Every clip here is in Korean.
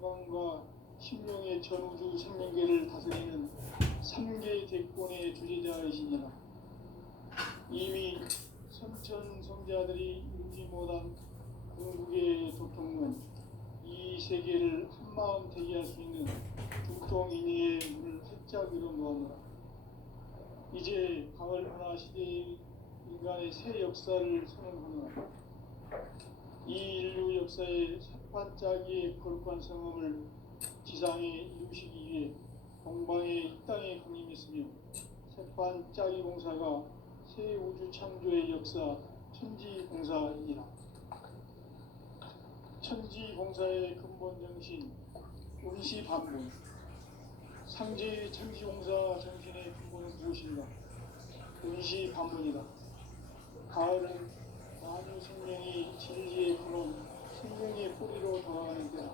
인간과 신명의 전우주 생명계를 다스리는 3계 대권의 주제자이시니라. 이미 선천성자들이 이루지 못한 궁극의 도통은 이 세계를 한마음 되게 할 수 있는 두통인의의 문을 활짝 열어놓았노라. 이제 가을 문화 시대의 인간의 새 역사를 선언하노라. 이 인류 역사의 새반짝이의 거룩한 성험을 지상에 이루시기 위해 동방의 이 땅에 강림했으며 새반짝이 공사가 새 우주 창조의 역사 천지공사이니라. 천지공사의 근본 정신 운시반본. 상제의 천지공사 정신의 근본은 무엇인가? 운시반본이다. 가을은 만유 생명이 진리의 근원, 생명의 뿌리로 돌아가는 때다.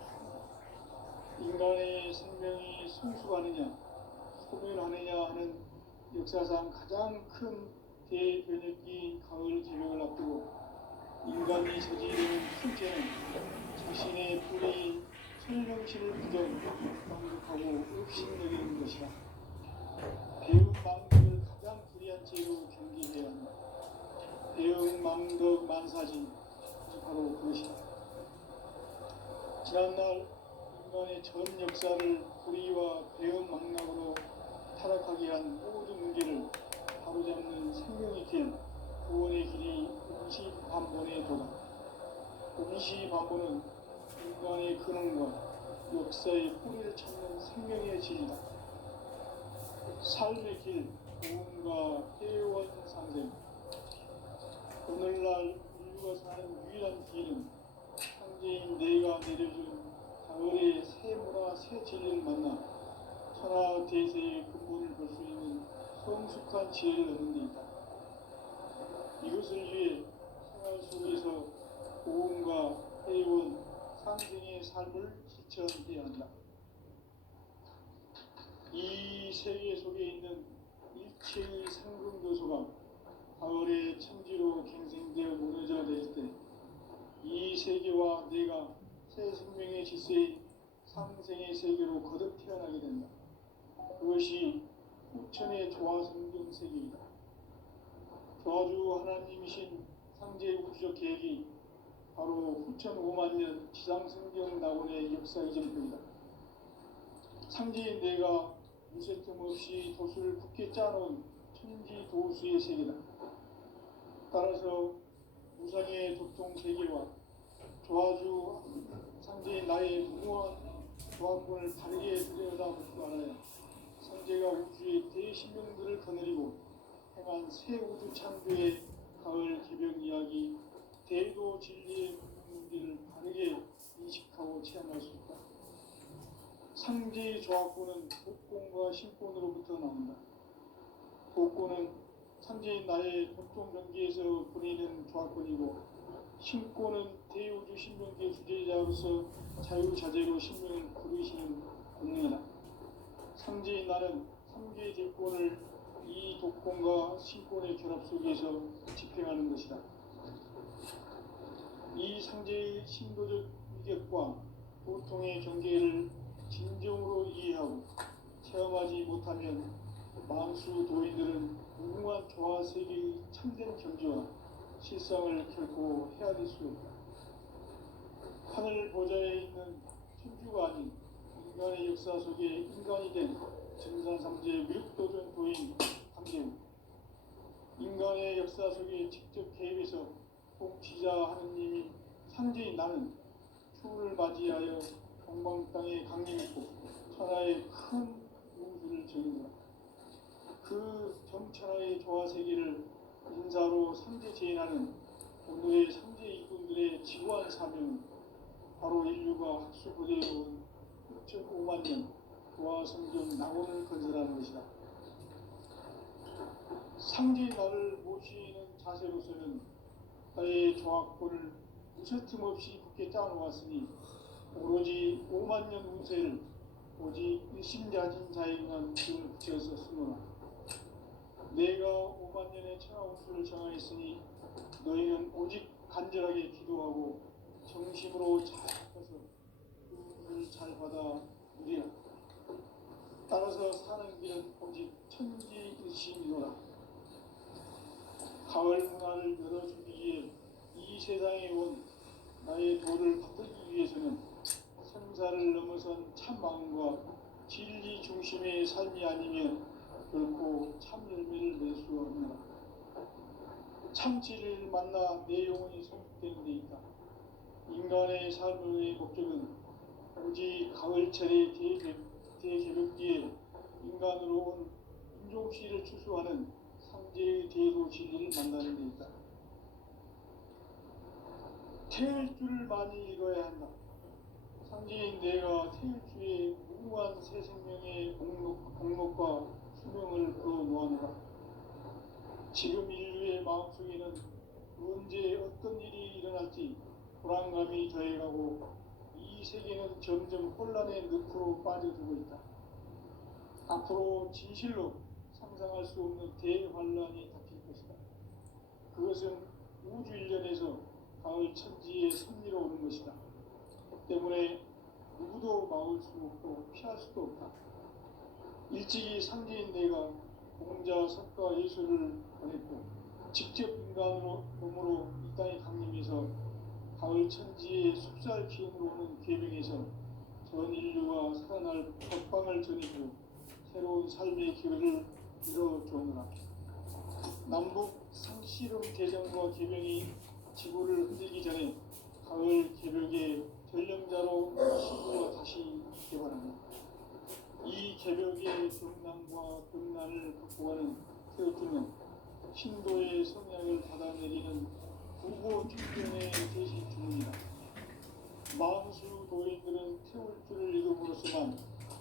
인간의 생명이 성숙하느냐, 소멸하느냐 하는 역사상 가장 큰 대변혁기인 가을 개벽을 앞두고 인간이 저지르는 큰 죄는 자신의 뿌리인 설명신을 부정망덕하고 없신여기는 것이다. 배은망덕을 가장 불의한 죄로 경계해야 한다. 배은망덕 만사진, 바로 그것이다. 지난날 인간의 전 역사를 불의와 배은망락으로 타락하게 한 모든 문제를 바로잡는 생명의 길, 구원의 길이 운시반본의 도다. 운시반본은 인간의 근원과 역사의 뿌리를 찾는 생명의 진리다. 삶의 길, 구원과 회원 상생. 오늘날 인류가 사는 유일한 길은 상제인 내가 내려준 가을의 새 문화, 새 진리를 만나 천하 대세의 근본을 볼 수 있는 성숙한 지혜를 얻는 데 있다. 이것을 위해 생활 속에서 고음과 회원, 상생의 삶을 실천해야 한다. 이 세계 속에 있는 일체의 상승교소가 가을의 천지로 갱생되어 무너져 내릴 때 이 세계와 내가 새 생명의 질서인 상생의 세계로 거듭 태어나게 된다. 그것이 후천의 조화성경 세계이다. 조화주 하나님이신 상제 우주적 계획이 바로 후천 5만 년 지상성경 낙원의 역사 이전입니다. 상제인 내가 무쇠 틈 없이 도수를 굳게 짜놓은 천지 도수의 세계다. 따라서 무상의 도통 세계와 조화주 상제인 나의 무모한 조합권을 다르게 들여다볼 줄 알아야 상제가 우주의 대신명들을 거느리고 행한 새 우주 창조의 가을 개벽 이야기, 대도 진리의 문제를 다르게 인식하고 체험할 수 있다. 상제의 조합권은 복권과 신권으로부터 나온다. 복권은 상제인 나의 보통 경계에서 보내는 조합권이고, 신권은 대우주 신명계 주제자로서 자유자재로 신명을 부르시는 권능이다. 상제인 나는 3개 대권을 이 독권과 신권의 결합 속에서 집행하는 것이다. 이 상제의 신도적 위격과 보통의 경계를 진정으로 이해하고 체험하지 못하면 만수 도인들은 무궁한 조화 세계의 참된 경지와 실상을 결코 헤아릴 수 없다. 하늘 보좌에 있는 천주가 아닌 인간의 역사 속에 인간이 된 정산삼재 무육도전 도인 함재우, 인간의 역사 속에 직접 개입해서 통치자 하느님인 상제인 나는 추후를 맞이하여 동방 땅에 강림했고 천하의 큰 우주를 정의노라. 그 정천하의 조화세계를 인사로 상제 제인하는 오늘의 상제 이꾼들의 지구한 사명은 바로 인류가 학수고대해온 6,5만 년 조화성경 낙원을 건설하는 것이다. 상제의 나를 모시는 자세로서는 나의 조합권을 무쇠틈 없이 굳게 짜놓았으니 오로지 5만 년 운세를 오직 일심자진 자에게만 힘을 붙여서 쓰노라. 내가 5만 년의 천하운수를 정하였으니 너희는 오직 간절하게 기도하고 정심으로 잘 해서 그 운을 잘 받아 명심이노라. 가을 문화를 열어주기 위해 이 세상에 온 나의 도를 바꾸기 위해서는 생사를 넘어선 참 마음과 진리 중심의 삶이 아니면 결코 참 열매를 낼 수 없노라. 참 진리를 만나 내 영혼이 성숙되는 데 있다. 인간의 삶의 목적은 오직 가을철의 대개벽기에 인간으로 온 인종시를 추수하는 상제의 대도 진리를 만나는 데 있다. 태을 줄을 많이 읽어야 한다. 상제인 내가 태을 주에 무궁한 새 생명의 공목과 수명을 그어 놓아노라. 지금 인류의 마음속에는 언제 어떤 일이 일어날지 불안감이 더해가고 이 세계는 점점 혼란의 늪으로 빠져들고 있다. 앞으로 진실로 상상할 수 없는 대환란이 닥칠 것이다. 그것은 우주 일련에서 가을 천지의 섭리로 오는 것이다. 때문에 누구도 막을 수 없고 피할 수도 없다. 일찍이 상제인 내가 공자, 석가, 예수를 보냈고 직접 인간으로 몸으로 이 땅에 강림해서 가을 천지의 숲살 기운으로 오는 계명에서 전 인류가 살아날 법방을 전이고 새로운 삶의 기회를 이뤄주오노라. 남북 상씨름 대전과 계명이 지구를 흔들기 전에 가을 개벽의 전령자로 시구가 다시 개발합니다. 이 개벽의 경난과 금난을 극복하는 태우주는 신도의 성향을 받아내리는 부고 중견의 대신 주문이다. 만수 도인들은 태울주를 읽음으로써만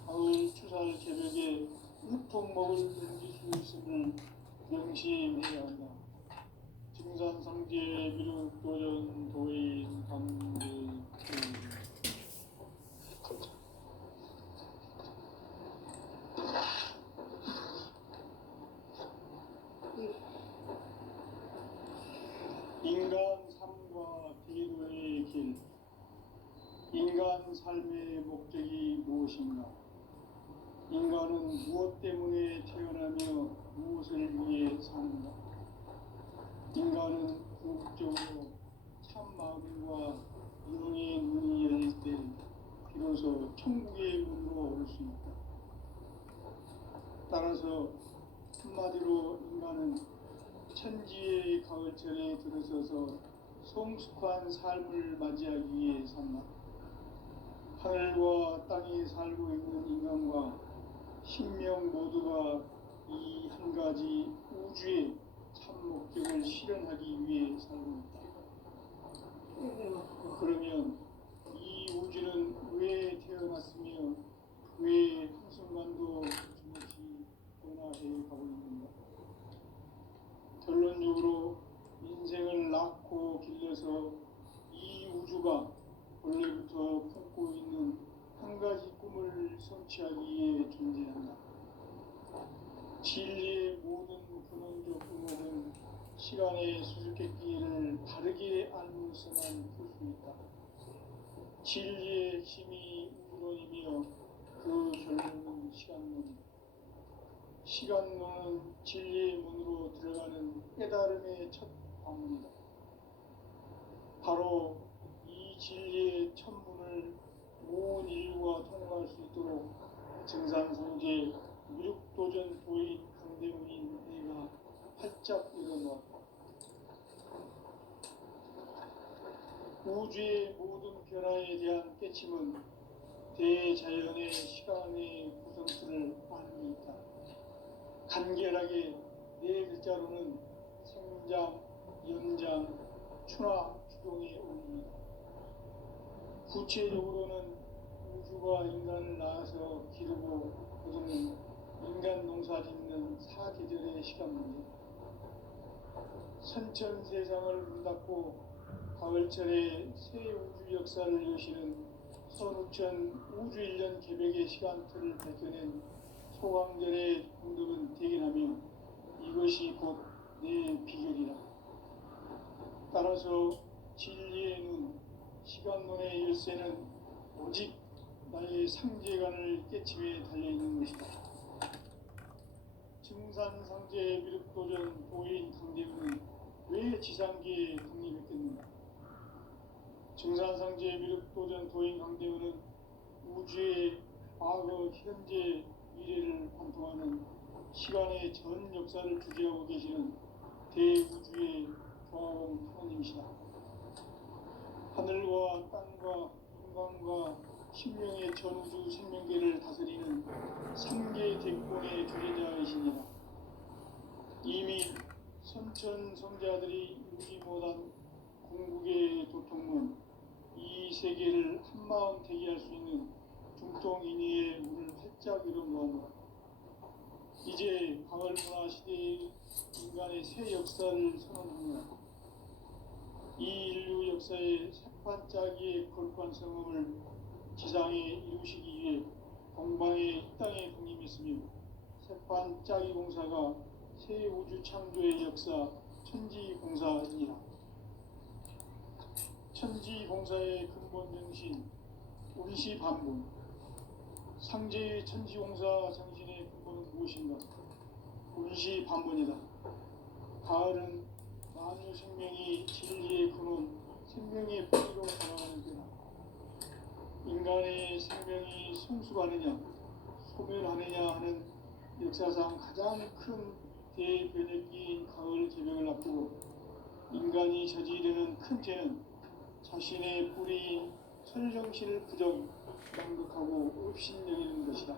가을 추살 개벽에 우통목을 넘길 수 있음을 명심해야 한다. 증산상제 미륵도전 도인 강대 인간 삶과 기도의 길. 인간 삶의 목적이 무엇인가? 인간은 무엇 때문에 태어나며 무엇을 위해 사는가? 인간은 궁극적으로 참 마음과 영의 문이 열릴 때 비로소 천국의 문으로 올 수 있다. 따라서 한마디로 인간은 천지의 가을철에 들어서서 성숙한 삶을 맞이하기 위해 산다. 하늘과 땅에 살고 있는 인간과 신명 모두가 이 한 가지 우주의 참 목적을 실현하기 위해 살고 있다. 그러면 이 우주는 왜 태어났으며 왜 한순간도 주없이 변화해 가고 있는가? 결론적으로 인생을 낳고 길러서 이 우주가 원래부터 품고 있는 한 가지 꿈을 성취하기 위해 존재한다. 진리의 모든 근원적 의목은 시간의 수수께끼를 바르게 알면서만 풀 수 있다. 진리의 핵심이 우주론이며 그 결론은 시간론. 시간론은 진리의 문으로 들어가는 깨달음의 첫 방문이다. 바로 이 진리의 천문을 온 인류가 통과할 수 있도록 증산상제 미륵도전 도인 강대문인 내가 활짝 열어놓았다. 우주의 모든 변화에 대한 깨침은 대자연의 시간의 구성틀을 아는 데 있다. 간결하게 네 글자로는 생장, 연장, 추나 추동에 올립니다. 구체적으로는 우주가 인간을 낳아서 기르고 거두는 인간 농사 짓는 사계절의 시간 문제. 선천 세상을 문 닫고 가을철에 새 우주 역사를 여시는 선우천 우주 1년 개벽의 시간틀을 밝혀낸 소강절의 공덕은 대견하며 이것이 곧 내 비결이다. 따라서 진리의 눈, 시간론의 열쇠는 오직 나의 상제관을 깨침에 달려있는 것이다. 증산상제 미륵도전 도인 강대우는 왜 지상계에 독립했겠는가? 증산상제 미륵도전 도인 강대우는 우주의 과거, 현재, 미래를 관통하는 시간의 전 역사를 주재하고 계시는 대우주의 조화공 하나님이시다. 하늘과 땅과 인간과 신명의 전우주 생명계를 다스리는 삼계 대권의 주제자이시니라. 이미 선천성자들이 이루지 못한 궁극의 도통문, 이 세계를 한마음 되게 할 수 있는 중통인의의 문을 활짝 열어놓았노라. 이제 가을 문화 시대의 인간의 새 역사를 선언합니다. 이 인류 역사의 새판짜기의 거룩한 성음을 지상에 이루시기 위해 동방의 이 땅에 독립했으며 새판짜기 공사가 새 우주 창조의 역사 천지공사이니라. 천지공사의 근본 정신 운시반분. 상제의 천지공사 정신의 근본은 무엇인가? 운시반분이다. 가을은 만유 생명이 진리의 근원, 생명의 뿌리로 돌아가는 때다. 인간의 생명이 성숙하느냐, 소멸하느냐 하는 역사상 가장 큰 대변혁기인 가을 개명을 앞두고 인간이 저지르는 큰 죄는 자신의 뿌리인 천정신을 부정, 망극하고 업신여기는 것이다.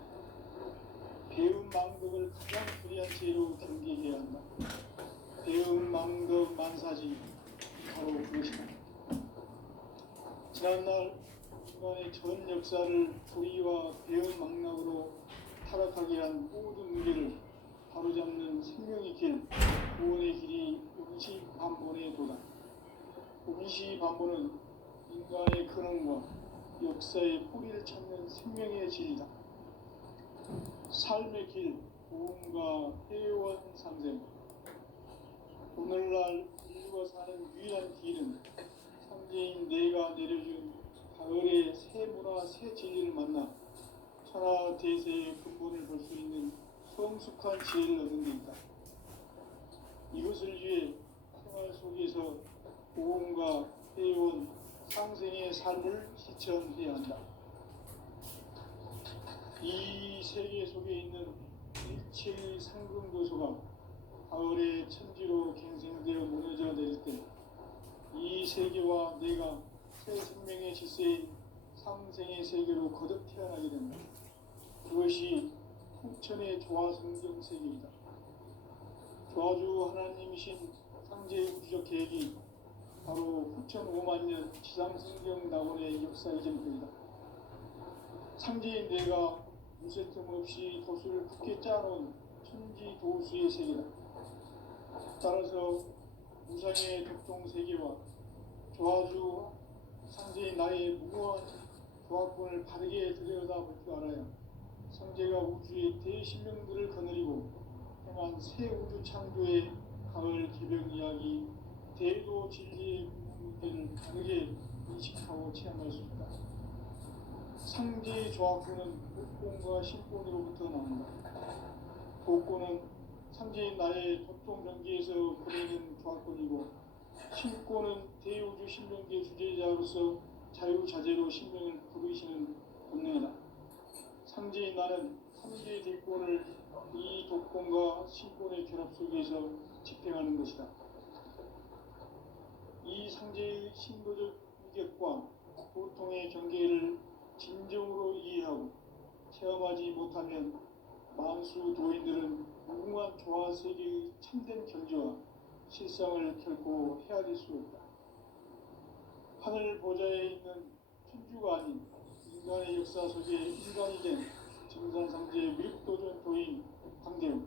배운 망극을 가장 불의한 죄로 경계해야 한다. 배운 망극 만사지 바로 그것이다. 지난날 인간의 전 역사를 불의와 배운 망락으로 타락하게 한 모든 문제를 바로잡는 생명의 길, 구원의 길이 운시반본의 도다. 운시반본은 인간의 근원과 역사의 뿌리를 찾는 생명의 진리다. 삶의 길, 고음과 회원 상생. 오늘날 인류가 사는 유일한 길은 상제인 내가 내려준 가을의 새 문화, 새 진리를 만나 천하 대세의 근본을 볼 수 있는 성숙한 지혜를 얻는 데 있다. 이것을 위해 생활 속에서 고음과 회원, 상생의 삶을 실천해야 한다. 이 세계 속에 있는 일체의 상금도소가 가을의 천지로 갱생되어 무너져 내릴 때 이 세계와 내가 새 생명의 질서인 상생의 세계로 거듭 태어나게 된다. 그것이 풍천의 조화성경 세계이다. 조화주 하나님이신 상제의 우주적 계획이 바로 9,500,000년 지상성경 낙원의 역사 이전편이다. 상제인 내가 무쇠 틈 없이 도수를 굳게 짜놓은 천지도수의 세계다. 따라서 무상의 독종세계와 조화주 상제의 나의 무모한 조합권을 바르게 들여다볼 줄 알아야 상제가 우주의 대신명들을 거느리고 행한 새 우주 창조의 가을 개벽 이야기, 대도 진리의 문제를 다르게 인식하고 체험할 수 있다. 상제의 조합권은 복권과 신권으로부터 나온다. 복권은 상제인 나의 도통 경계에서 보내는 조합권이고, 신권은 대우주 신명계 주제자로서 자유자재로 신명을 부르시는 본능이다. 상제인 나는 상제의 대권을 이 독권과 신권의 결합 속에서 집행하는 것이다. 이 상제의 신도적 위격과 고통의 경계를 진정으로 이해하고 체험하지 못하면 만수 도인들은 무궁한 조화 세계의 참된 경지와 실상을 결코 헤아릴 수 없다. 하늘 보좌에 있는 천주가 아닌 인간의 역사 속에 인간이 된 증산상제 미륵도전 도인 강대우.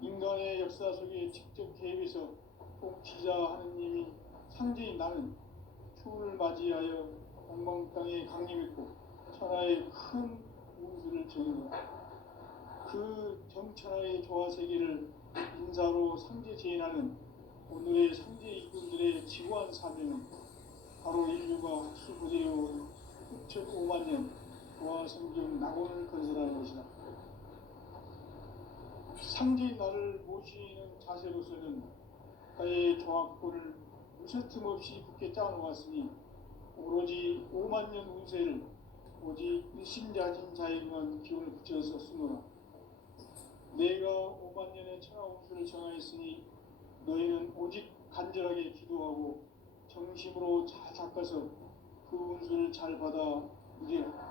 인간의 역사 속에 직접 개입해서 통치자 하느님이 상제인 나는 추운을 맞이하여 동방 땅에 강림했고 천하의 큰 우주를 정의한다. 그 정천하의 조화세계를 인사로 상제 재현하는 오늘의 상제 이군들의 지구한 사명은 바로 인류가 학수부대해온 9,500,000년 조화성경 낙원을 건설하는 것이다. 상제인 나를 모시는 자세로서는 나의 조합권을 무셔틈 없이 굳게 짜놓았으니 오로지 5만 년 운세를 오직 일심자진 자에게만 기운을 붙여서 쓰노라. 내가 5만 년의 천하 운수를 정하였으니 너희는 오직 간절하게 기도하고 정심으로 잘 닦아서 그 운수를 잘 받아 누리라.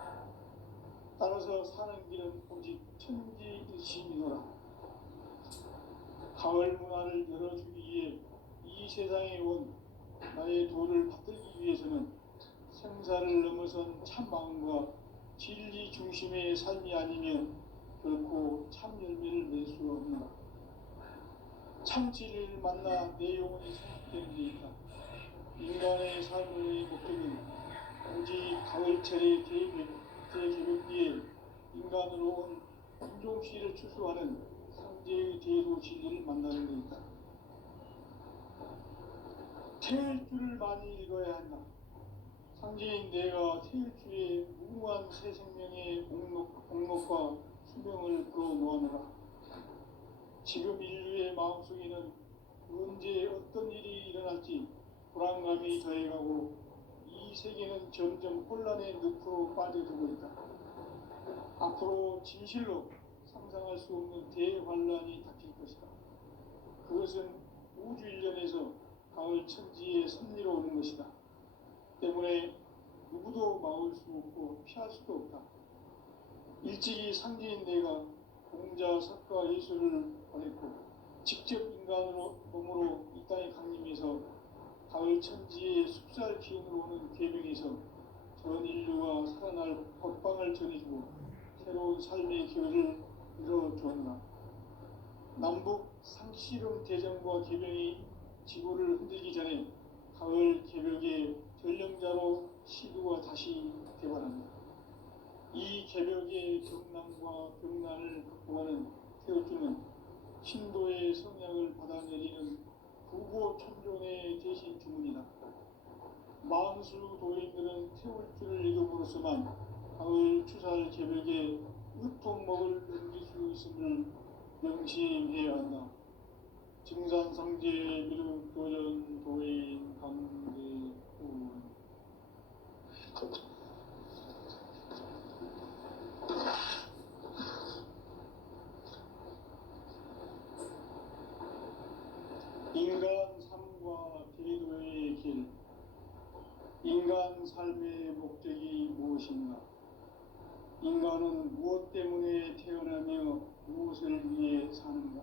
따라서 사는 길은 오직 천지일심이노라. 가을 문화를 열어주기 위해 이 세상에 온 나의 도를 받들기 위해서는 생사를 넘어선 참 마음과 진리 중심의 삶이 아니면 결코 참 열매를 맺을 수 없노라. 참 진리를 만나 내 영혼이 성숙되는 데 있다. 인간의 삶의 목적은 오직 가을철의 대개벽기에 인간으로 온 인종시를 추수하는 상제의 대도 진리를 만나는 데 있다. 태일주를 많이 읽어야 한다. 상제인 내가 태일주의 무궁한 새 생명의 목록과 수명을 그어 놓아노라. 지금 인류의 마음속에는 언제 어떤 일이 일어날지 불안감이 더해가고 이 세계는 점점 혼란의 늪으로 빠져들고 있다. 앞으로 진실로 상상할 수 없는 대환란이 닥칠 것이다. 그것은 우주 일련에서 가을 천지의 섭리로 오는 것이다. 때문에 누구도 막을 수 없고 피할 수도 없다. 일찍이 상제인 내가 공자, 석가, 예술을 보냈고 직접 인간으로 몸으로 이 땅에 강림해서 가을 천지의 숲살 기운으로 오는 계명에서 전 인류가 살아날 법방을 전해주고 새로운 삶의 기회를 이뤄주었노라. 남북 상씨름 대전과 계명이 지구를 흔들기 전에 가을 개벽의 전령자로 시두가 다시 개발합니다. 이 개벽의 경난과 병난을 극복하는 태울주는 신도의 성향을 받아내리는 부고천존의 대신 주문이다. 만수 도인들은 태울주를 읽음으로써만 가을 추살 개벽의 으통목을 넘길 수 있음을 명심해야 한다. 증산상제 미륵도전 도인 강대훈. 인간 삶과 대도의 길. 인간 삶의 목적이 무엇인가? 인간은 무엇 때문에 태어나며 무엇을 위해 사는가?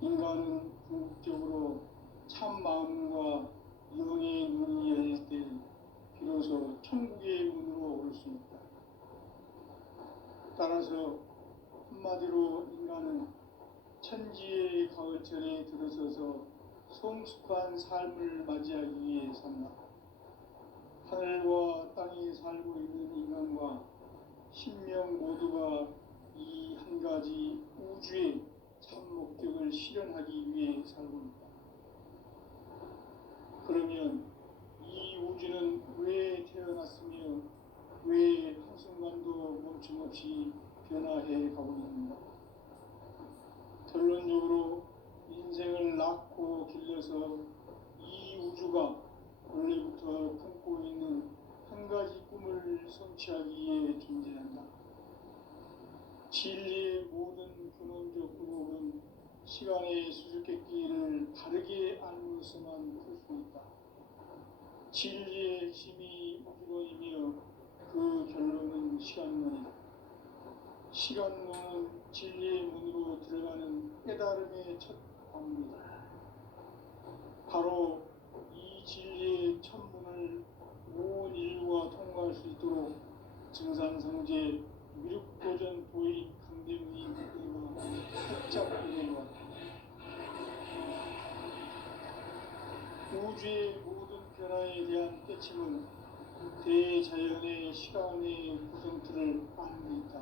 인간은 궁극적으로 참 마음과 영의 눈이 열릴 때 비로소 천국의 문으로 올 수 있다. 따라서 한마디로 인간은 천지의 가을철에 들어서서 성숙한 삶을 맞이하기 위해 산다. 하늘과 땅에 살고 있는 인간과 신명 모두가 이 한 가지 우주의 참 목적을 실현하기 위해 살고 있다. 그러면 이 우주는 왜 태어났으며 왜 한순간도 멈춤없이 변화해 가고 있는가? 결론적으로 인생을 낳고 길러서 이 우주가 원래부터 품고 있는 한 가지 꿈을 성취하기 위해 존재한다. 진리의 모든 근원적 구복은 시간의 수수께끼를 다르게 알므로서만 풀 수 있다. 진리의 핵심이 우주론이며 그 결론은 시간론이다. 시간론은 진리의 문으로 들어가는 깨달음의 첫 방문이다. 바로 이 진리의 첫 문을 온 인류가 통과할 수 있도록 증산성제 미륵도전 도인 강대문이 그대로 살짝 보낸 것 같다. 우주의 모든 변화에 대한 깨침은 대자연의 시간의 구성틀을 아는 데 있다.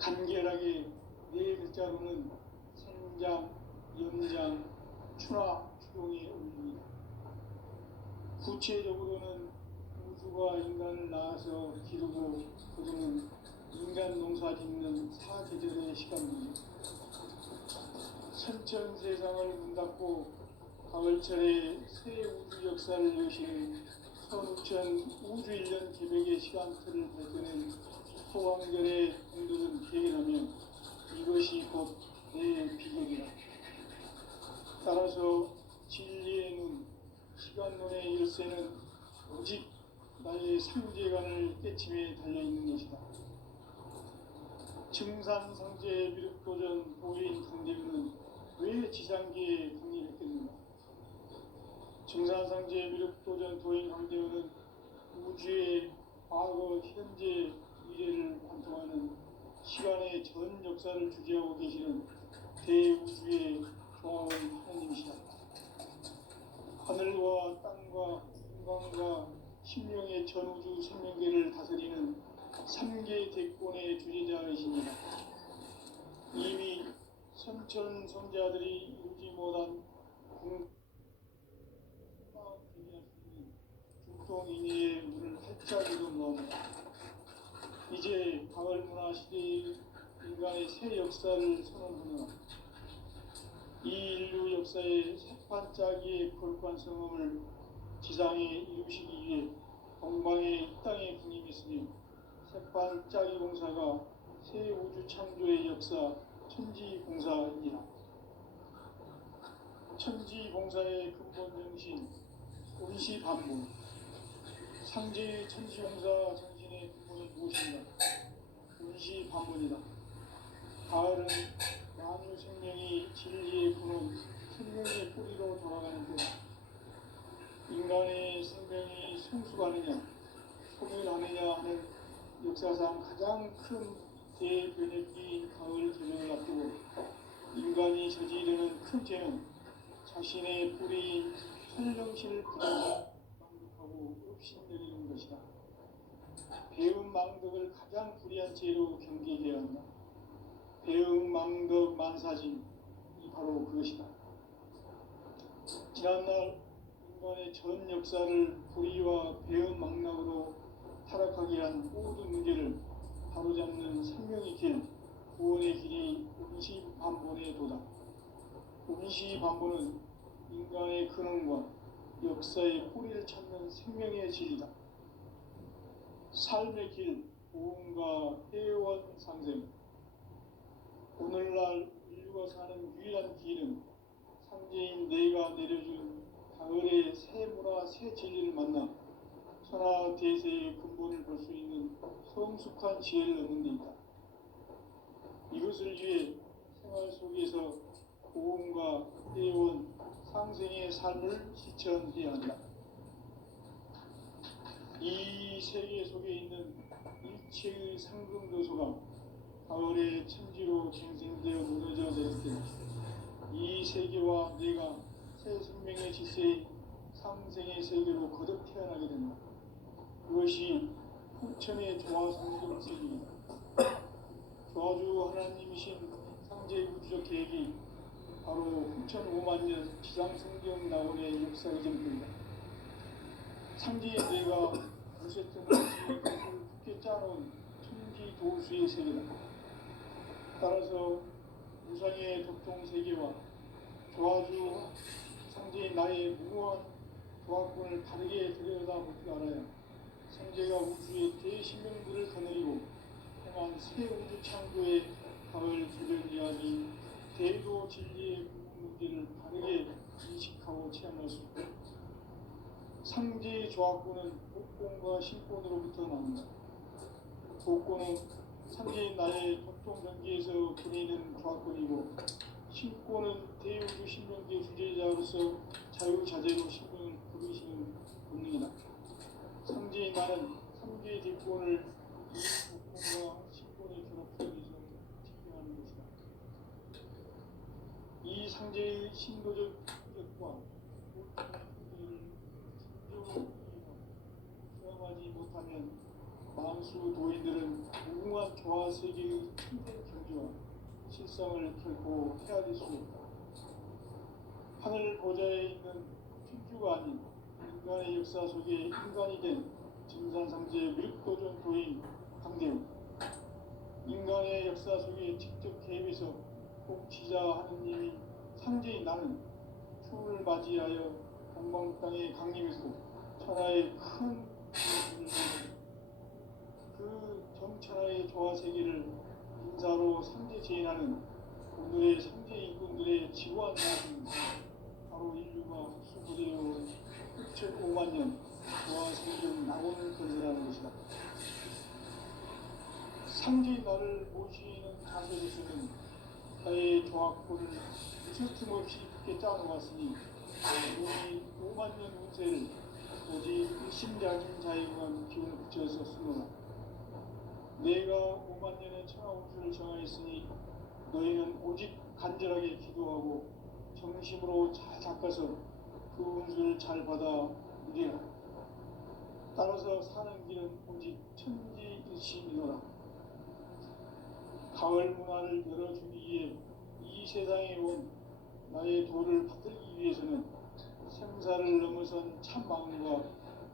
간결하게 네 글자로는 생장, 연장, 추나, 추동의 원리입니다. 구체적으로는 우주가 인간을 낳아서 기르고 거두는 인간 농사 짓는 사계절의 시간입니다. 천천 세상을 문 닫고 가을철에 새 우주 역사를 여시는 서우천 우주 1년 계획의 시간틀을 밝혀낸 소왕절의 분들은 대견하며 이것이 곧 내 비결이다. 따라서 진리의 눈, 시간론의 열쇠는 오직 나의 상제관을 깨침에 달려있는 것이다. 증산상제 미륵도전 도인 강대우는 왜 지상계에 강림했겠는가? 증산상제 미륵도전 도인 강대우는 우주의 과거, 현재, 미래를 관통하는 시간의 전 역사를 주재하고 계시는 대우주의 조화원 하나님이시다. 하늘과 땅과 인간과 신명의 전우주 생명계를 다스리는 3개 대권의 주제자이십니다. 이미 선천 성자들이 이루지 못한 중통인의의 문을 활짝 열어놓습니다. 이제 가을 문화 시대의 인간의 새 역사를 선언하며 이 인류 역사의 새반짝이의 거룩한 성험을 지상에 이루시기 위해 동방의 이 땅에 군림했으며 새반짝이 공사가 새 우주 창조의 역사 천지공사입니다. 천지공사의 근본 정신 운시반본, 상제의 천지공사 정신의 근본은 무엇인가? 운시반본이다. 가을은 만유 생명이 진리의 근원, 생명의 뿌리로 돌아가는 때다. 인간의 생명이 성숙하느냐, 소멸하느냐 하는 역사상 가장 큰 대변혁기인 가을 개명을 앞두고 인간이 저지르는 큰 죄는 자신의 뿌리인 천정신을 부정하고 망독하고 업신여기는 것이다. 배움 망덕을 가장 불의한 죄로 경계해야 한다. 배움 망덕 만사진이 바로 그것이다. 지난날 인간의 전 역사를 불의와 배움 망락으로 타락하게 한 모든 문제를 바로잡는 생명의 길, 구원의 길이 운시반본의 도다. 운시반본은 인간의 근원과 역사의 뿌리를 찾는 생명의 진리다. 삶의 길, 보험과 회원 상생. 오늘날 인류가 사는 유일한 길은 상제인 내가 내려준 가을의 새 문화, 새 진리를 만나 천하 대세의 근본을 볼 수 있는 성숙한 지혜를 얻는 데 있다. 이것을 위해 생활 속에서 보험과 회원, 상생의 삶을 실천해야 한다. 이 세계 속에 있는 일체의 상승도소가 가을의 천지로 갱생되어 무너져 내릴 때 이 세계와 내가 새 생명의 질서의 상생의 세계로 거듭 태어나게 된다. 그것이 풍천의 조화성경 세계이다. 조화주 하나님이신 상제 우주적 계획이 바로 9,500만 년 지상성경 나원의 역사의 전부이다. 상제의 내가 무쇠뜬 것이 굳게 짜놓은 천지도수의 세계다. 따라서 우상의 독통세계와 조화주 상제의 나의 무모한 조합권을 다르게 들여다볼 줄 알아야 상제가 우주의 대신명들을 거느리고 행한 새 우주 창조의 가을 개별 이야기 대도 진리의 문제를 다르게 인식하고 체험할 수 있다. 상제의 조합권은 복권과 신권으로부터 나온다. 복권은 상제인 나의 독통경계에서 보내는 조합권이고 신권은 대우주 신명계 주제자로서 자유자재로 신명을 부르시는 본능이다. 상제인 나는 3개의 대권을 이 복권과 신권의 결합점에서 책정하는 것이다. 이 상제의 신도적 과 수용하지 못하면 만수 도인들은 무궁한 조화 세계의 힘든 경지와 실상을 결코 헤아릴 수 없다. 하늘 보좌에 있는 천주가 아닌 인간의 역사 속에 인간이 된 증산상제 미륵도전 도인 강대우. 역사 속에 직접 개입해서 복지자 하느님이 상제인 나는 추운을 맞이하여 동방 땅에 강림했고 천하의 큰 그 정천하의 조화 세계를 인사로 상제 제인하는 오늘의 상제 임금들의 지구한 나라는 바로 인류가 수부되어 6,5만 년 조화 세계의 낙원을 건설하는 것이다. 상제의 나를 모시는 자세로서는 나의 조합권을 스틈없이 깊게 짜놓았으니 우리 5만 년 운세를 오직 일심장인 자에게만 기운을 붙여서 쓰노라. 내가 5만 년의 천하 운수를 정하였으니 너희는 오직 간절하게 기도하고 정심으로 잘 닦아서 그 운수를 잘 받아 누리라. 따라서 사는 길은 오직 천지일심이노라. 가을 문화를 열어주기 위해 이 세상에 온 나의 도를 받들기 위해서는 생사를 넘어선 참 마음과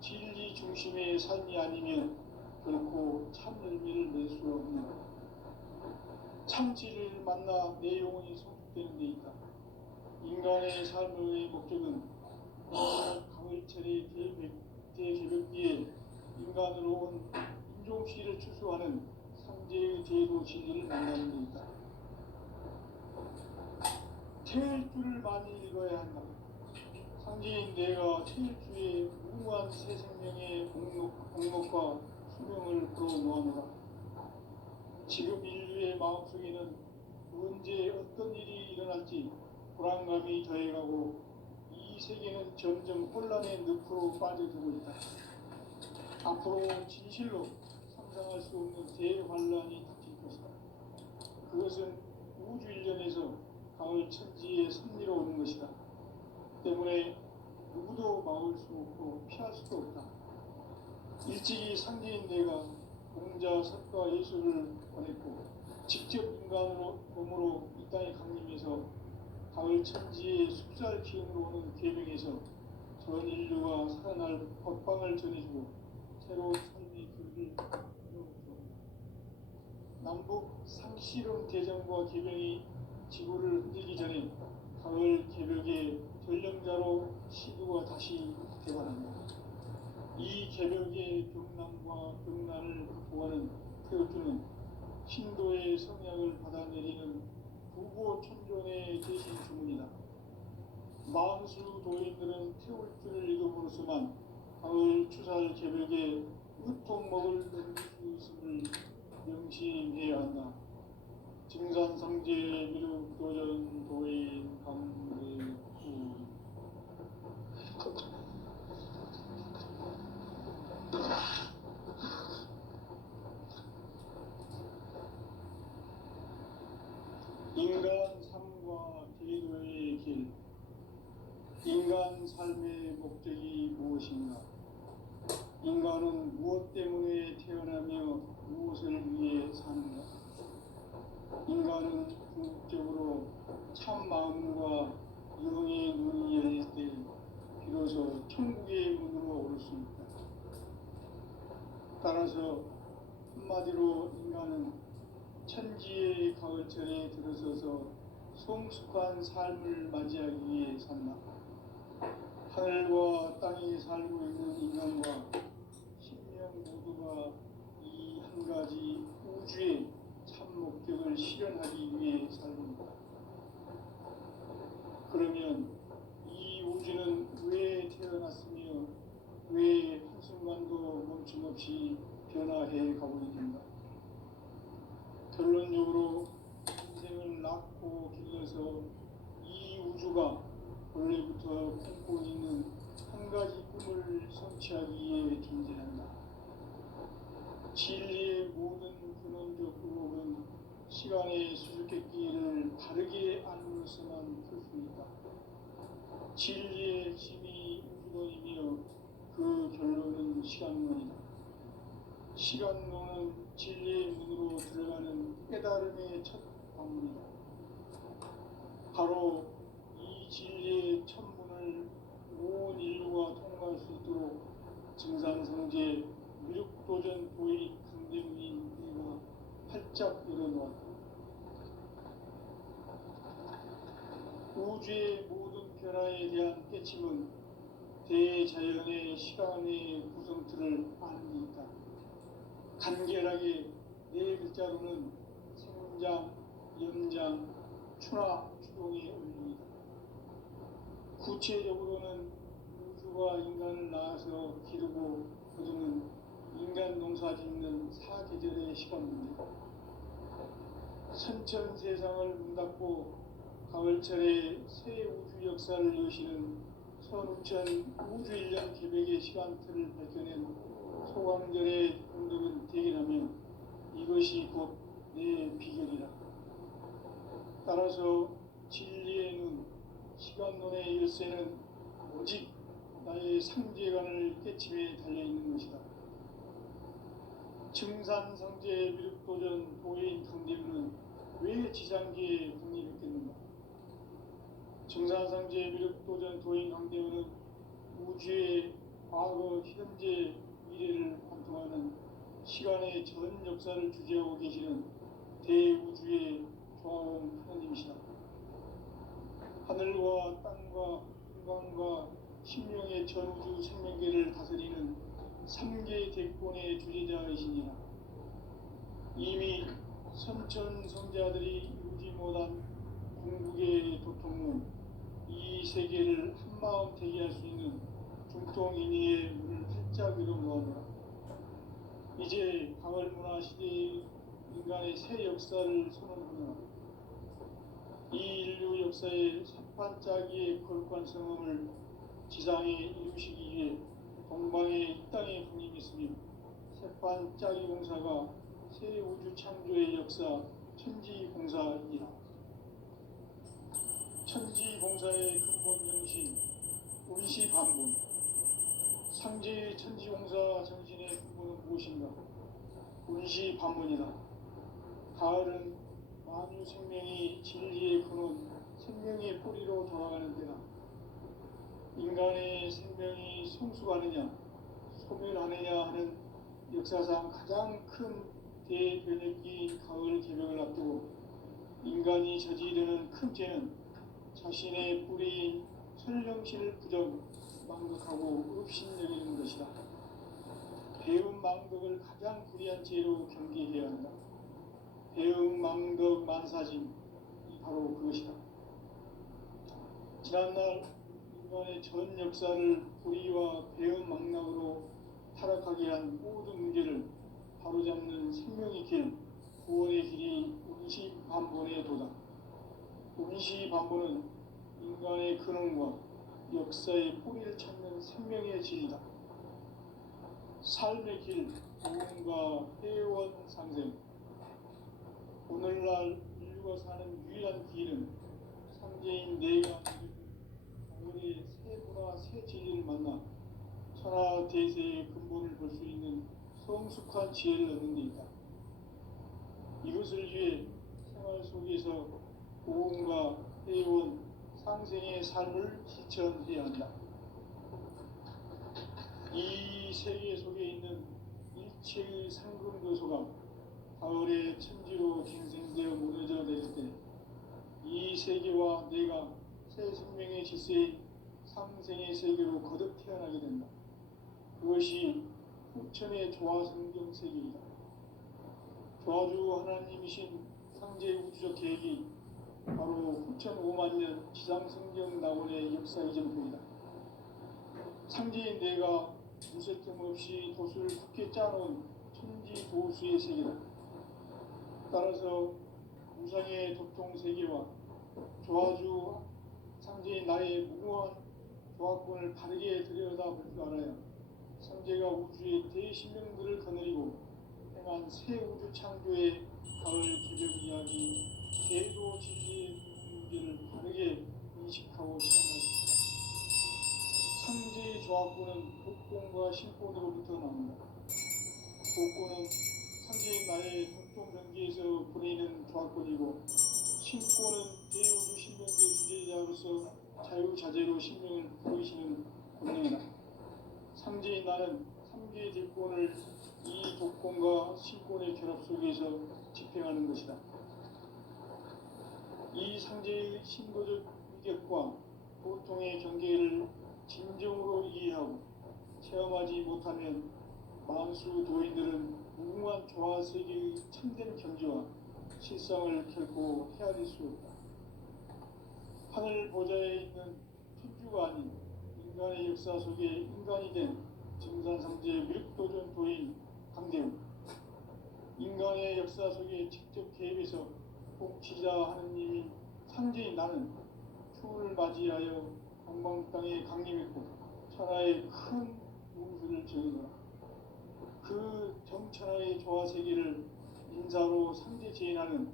진리 중심의 삶이 아니면 결코 참 열매를 낼 수 없는 참지를 만나 내 영혼이 성숙되는 데 있다. 인간의 삶의 목적은 가을철의 대개벽기에 인간으로 온 인종시를 추수하는 상제의 제도 진리를 만나는 데 있다. 태일주를 많이 읽어야 한다. 상제인 내가 태일주의 무궁한 새 생명의 공목과 수명을 불어놓아노라. 지금 인류의 마음속에는 언제 어떤 일이 일어날지 불안감이 더해가고 이 세계는 점점 혼란의 늪으로 빠져들고 있다. 앞으로 진실로 상상할 수 없는 대환란이 닥칠 것이다. 그것은 우주 일련에서 가을 천지의 섭리로 오는 것이다. 때문에 누구도 막을 수 없고 피할 수도 없다. 일찍이 상제인 내가 공자, 석가, 예수를 보냈고 직접 인간으로 몸으로 이 땅에 강림해서 가을 천지의 숲살 기운으로 오는 계명에서 전 인류가 살아날 법방을 전해주고 새로운 삶의 길을 열어주고 남북 상시론 대전과 계명이 지구를 흔들기 전에 가을 개벽의 전령자로 시두가 다시 개발합니다. 이 개벽의 병난과 병난을 극복하는 태울주는 신도의 성약을 받아내리는 부고천존의 대신 주문이다. 만수 도인들은 태울주를 읽음으로써만 가을 추살 개벽에 으통먹을 넘길 수 있음을 명심해야 한다. 증산상제 미륵도전 도인 강대구 인간 삶과 제도의 길. 인간 삶의 목적이 무엇인가? 인간은 무엇 때문에 태어나며 무엇을 위해 사는가? 인간은 궁극적으로 참 마음과 영의 눈이 열릴 때 비로소 천국의 문으로 오를 수 있다. 따라서 한마디로 인간은 천지의 가을철에 들어서서 성숙한 삶을 맞이하기 위해 산다. 하늘과 땅에 살고 있는 인간과 신명 모두가 이 한 가지 우주의 참 목적을 실현하기 위해 살고 있다. 그러면 이 우주는 왜 태어났으며 왜 한순간도 멈춤없이 변화해 가고 있는가? 결론적으로 인생을 낳고 길러서 이 우주가 원래부터 품고 있는 한 가지 꿈을 성취하기 위해 존재한다. 진리의 모든 근원적 의혹은 시간의 수수께끼를 바르게 알므로서만 풀 수 있다. 진리의 핵심이 우주론이며 그 결론은 시간론이다. 시간론은 진리의 문으로 들어가는 깨달음의 첫 방문이다. 바로 이 진리의 첫 문을 온 인류가 통과할 수 있도록 증산성제 미륵도전 도의 강대문인 내가 활짝 열어놓았다. 우주의 모든 변화에 대한 깨침은 대자연의 시간의 구성틀을 아는 데 있다. 간결하게 네 글자로는 생장, 연장, 추나 추동의 원리이다. 구체적으로는 우주가 인간을 낳아서 기르고 거두는 인간 농사 짓는 사계절의 시간 문제다. 선천 세상을 문닫고 가을철에 새 우주 역사를 여시는 선우천 우주일년 계획의 시간틀을 밝혀낸 소강절의 운동은 대견하며 이것이 곧 내 비결이라. 따라서 진리의 눈, 시간론의 열쇠는 오직 나의 상제관을 깨침에 달려있는 것이다. 증산상제 미륵도전 도인 강대우는 왜 지상계에 국립했겠는가? 증산상제 미륵도전 도인 강대우는 우주의 과거, 현재, 미래를 관통하는 시간의 전 역사를 주재하고 계시는 대우주의 조화원 하나님이시다. 하늘과 땅과 인간과 심령의 전우주 생명계를 다스리는 3계 대권의 주제자이시니라. 이미 선천성자들이 이루지 못한 궁극의 도통은 이 세계를 한마음 되게 할 수 있는 중통인의의 문을 활짝 열어놓았노라. 이제 가을문화 시대의 인간의 새 역사를 선언하노라. 이 인류 역사의 새반짝이의 거룩한 성음을 지상에 이루시기 위해 동방에 이 땅에 분임이 있으며 새반짝이 공사가 새 우주 창조의 역사 천지공사이니라. 천지공사의 근본 정신 운시반문. 상제의 천지공사 정신의 근본은 무엇인가? 운시반문이다. 가을은 만유 생명이 진리의 근원, 생명의 뿌리로 돌아가는 때다. 인간의 생명이 성숙하느냐, 소멸하느냐 하는 역사상 가장 큰 대변혁기인 가을 개벽을 앞두고 인간이 저지르는 큰 죄는 자신의 뿌리인 설령신을 망덕하고 업신여기는 것이다. 배움 망덕을 가장 불의한 죄로 경계해야 한다. 배움 망덕 만사짐이 바로 그것이다. 지난날 인간의 전 역사를 불의와 배움 망락으로 타락하게 한 모든 문제를 바로잡는 생명의 길, 구원의 길이 운시반본의 도다. 운시반본은 인간의 근원과 역사의 뿌리를 찾는 생명의 진리다. 삶의 길, 도움과 회원 상생. 오늘날 인류가 사는 유일한 길은 상제인 내가 가을의 새 문화, 새 진리를 만나 천하 대세의 근본을 볼 수 있는 성숙한 지혜를 얻는 데 있다. 이것을 위해 생활 속에서 고음과 회원, 상생의 삶을 실천해야 한다. 이 세계 속에 있는 일체의 상금교소가 가을의 천지로 갱생되어 무너져 내릴 때 이 세계와 내가 새 생명의 질서인 상생의 세계로 거듭 태어나게 된다. 그것이 후천의 조화성경 세계이다. 조화주 하나님이신 상제 우주적 계획이 바로 후천 5만년 지상성경 낙원의 역사 이전표이다. 상제인 내가 무쇠틈 없이 도수를 굳게 짜놓은 천지도수의 세계다. 따라서 무상의 도통 세계와 조화주 상제인 나의 무궁한 조화권을 바르게 들여다볼 줄 알아야 상제가 우주의 대신령들을 거느리고 행한 새 우주 창조의 가을 개벽 이야기, 제도 진리의 문제를 바르게 인식하고 체험할 수 있다. 상제의 조화권은 복권과 신권으로부터 나온다. 복권은 상제인 나의 도통 경계에서 보내는 조화권이고, 신권은 대우주 신명계 주제자로서 자유자재로 신명을 보이시는 권능이다. 상제인 나는 3개의 대권을 이 복권과 신권의 결합 속에서 집행하는 것이다. 이 상제의 신도적 인격과 고통의 경계를 진정으로 이해하고 체험하지 못하면 만수 도인들은 무궁한 조화 세계의 참된 경지와 실상을 결코 헤아릴 수 없다. 하늘 보좌에 있는 천주가 아닌 인간의 역사 속에 인간이 된 증산상제 미륵도전 도인 강대우, 인간의 역사 속에 직접 개입해서 통치자 하느님인 상제인 나는 추을 맞이하여 동방 땅에 강림했고 천하의 큰 무술을 지으노라. 그 정천하의 조화 세계를 인사로 상제 제인하는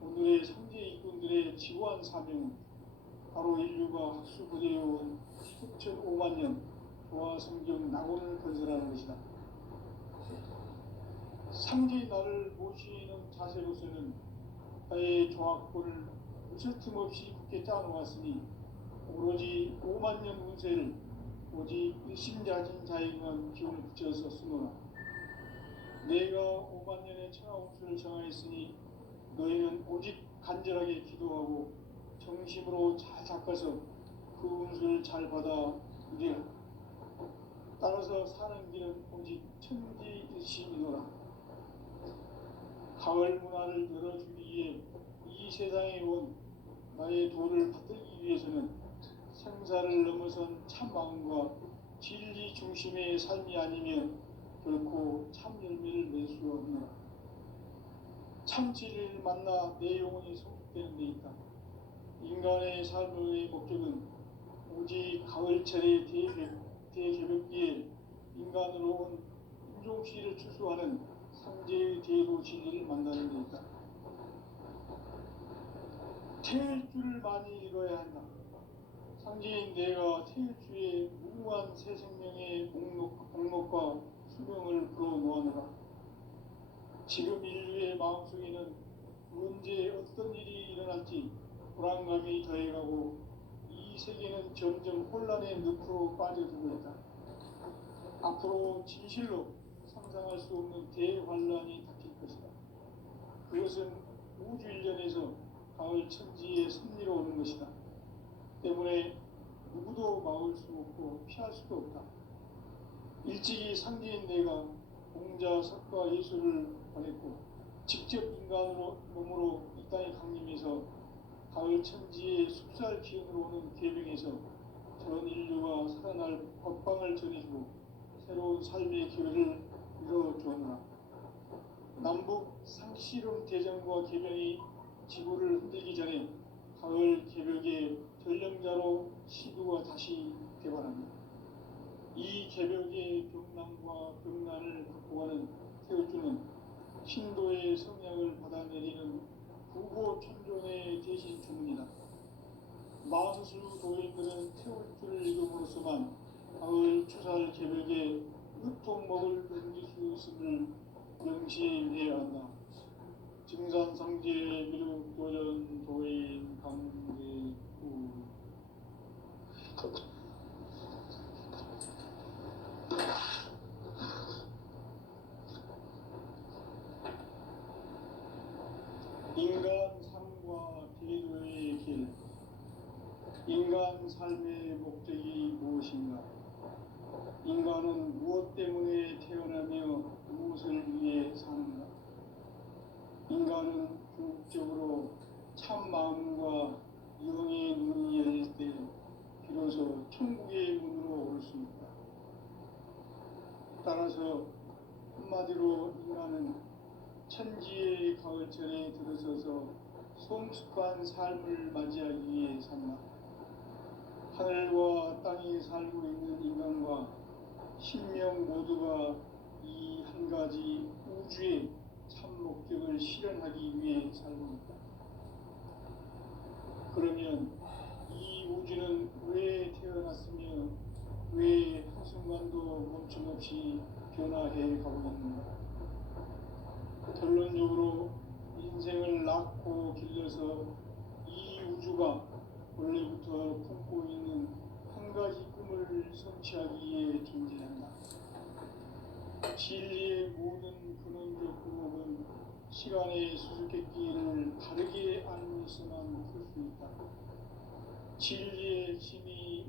오늘의 상제 일꾼들의 지고한 사명은 바로 인류가 학수고대해온 수천 5만 년 조화 성경 낙원을 건설하는 것이다. 상제의 나를 모시는 자세로서는 나의 조합권을 무설틈 없이 굳게 짜놓았으니 오로지 5만 년 운세를 오직 일심자진 자에게만 기운을 붙여서 쓰노라. 내가 5만 년의 천하운수를 정하였으니 너희는 오직 간절하게 기도하고 정심으로 잘 닦아서 그 운수를 잘 받아 누리라. 따라서 사는 길은 오직 천지일심이노라. 가을 문화를 열어주기 위해 이 세상에 온 나의 도를 받들기 위해서는 생사를 넘어선 참 마음과 진리 중심의 삶이 아니면 결코 참 열매를 낼 수 없노라. 참 진리를 만나 내 영혼이 성숙되는 데 있다. 인간의 삶의 목적은 오직 가을철의 대개벽기에 인간으로 온 인종시를 추수하는 상제의 대도 진리를 만나는 데 있다. 태일 줄을 많이 읽어야 한다. 상제인 내가 태일주의 무궁한 새 생명의 목록과 수명을 불어놓아노라. 지금 인류의 마음속에는 언제 어떤 일이 일어날지 불안감이 더해가고 이 세계는 점점 혼란의 늪으로 빠져들고 있다. 앞으로 진실로 상상할 수 없는 대환란이 닥칠 것이다. 그것은 우주 일련에서 가을 천지의 섭리로 오는 것이다. 때문에 누구도 막을 수 없고 피할 수도 없다. 일찍이 상제인 내가 공자, 석가, 예수를 보냈고 직접 인간으로 몸으로 이 땅에 강림해서 가을 천지의 숲살 기운으로 오는 계명에서 전 인류가 살아날 법방을 전해주고 새로운 삶의 기회를 이뤄주었노라. 남북 상시름 대전과 계명이 지구를 흔들기 전에 가을 개벽의 전령자로 시두가 다시 개발합니다. 이 개벽의 병난과 병난을 극복하는 태울주는 신도의 성약을 받아내리는 부고 천존의 대신 주문이다. 마수수 도인들은 태울주를 읽음으로써만 가을 추살 개벽의 으통목을 넘길 수 있음을 명시해야 한다. 증산상제 미륵도전 도인 강대우. 인간 삶과 대도의 길. 인간 삶의 목적이 무엇인가? 인간은 무엇 때문에 태어나며 무엇을 위해 사는가? 인간은 궁극적으로 참 마음과 영의 눈이 열릴 때 비로소 천국의 문으로 올 수 있다. 따라서 한마디로 인간은 천지의 가을철에 들어서서 성숙한 삶을 맞이하기 위해 산다. 하늘과 땅에 살고 있는 인간과 신명 모두가 이 한 가지 우주의 참 목적을 실현하기 위해 살고 있다. 그러면 이 우주는 왜 태어났으며 왜 한순간도 멈춤없이 변화해 가고 있는가? 결론적으로 인생을 낳고 길러서 이 우주가 원래부터 품고 있는 한 가지 꿈을 성취하기 위해 존재한다. 진리의 모든 근원적 궁극은 시간의 수수께끼를 바르게 알면서만 풀 수 있다. 진리의 힘이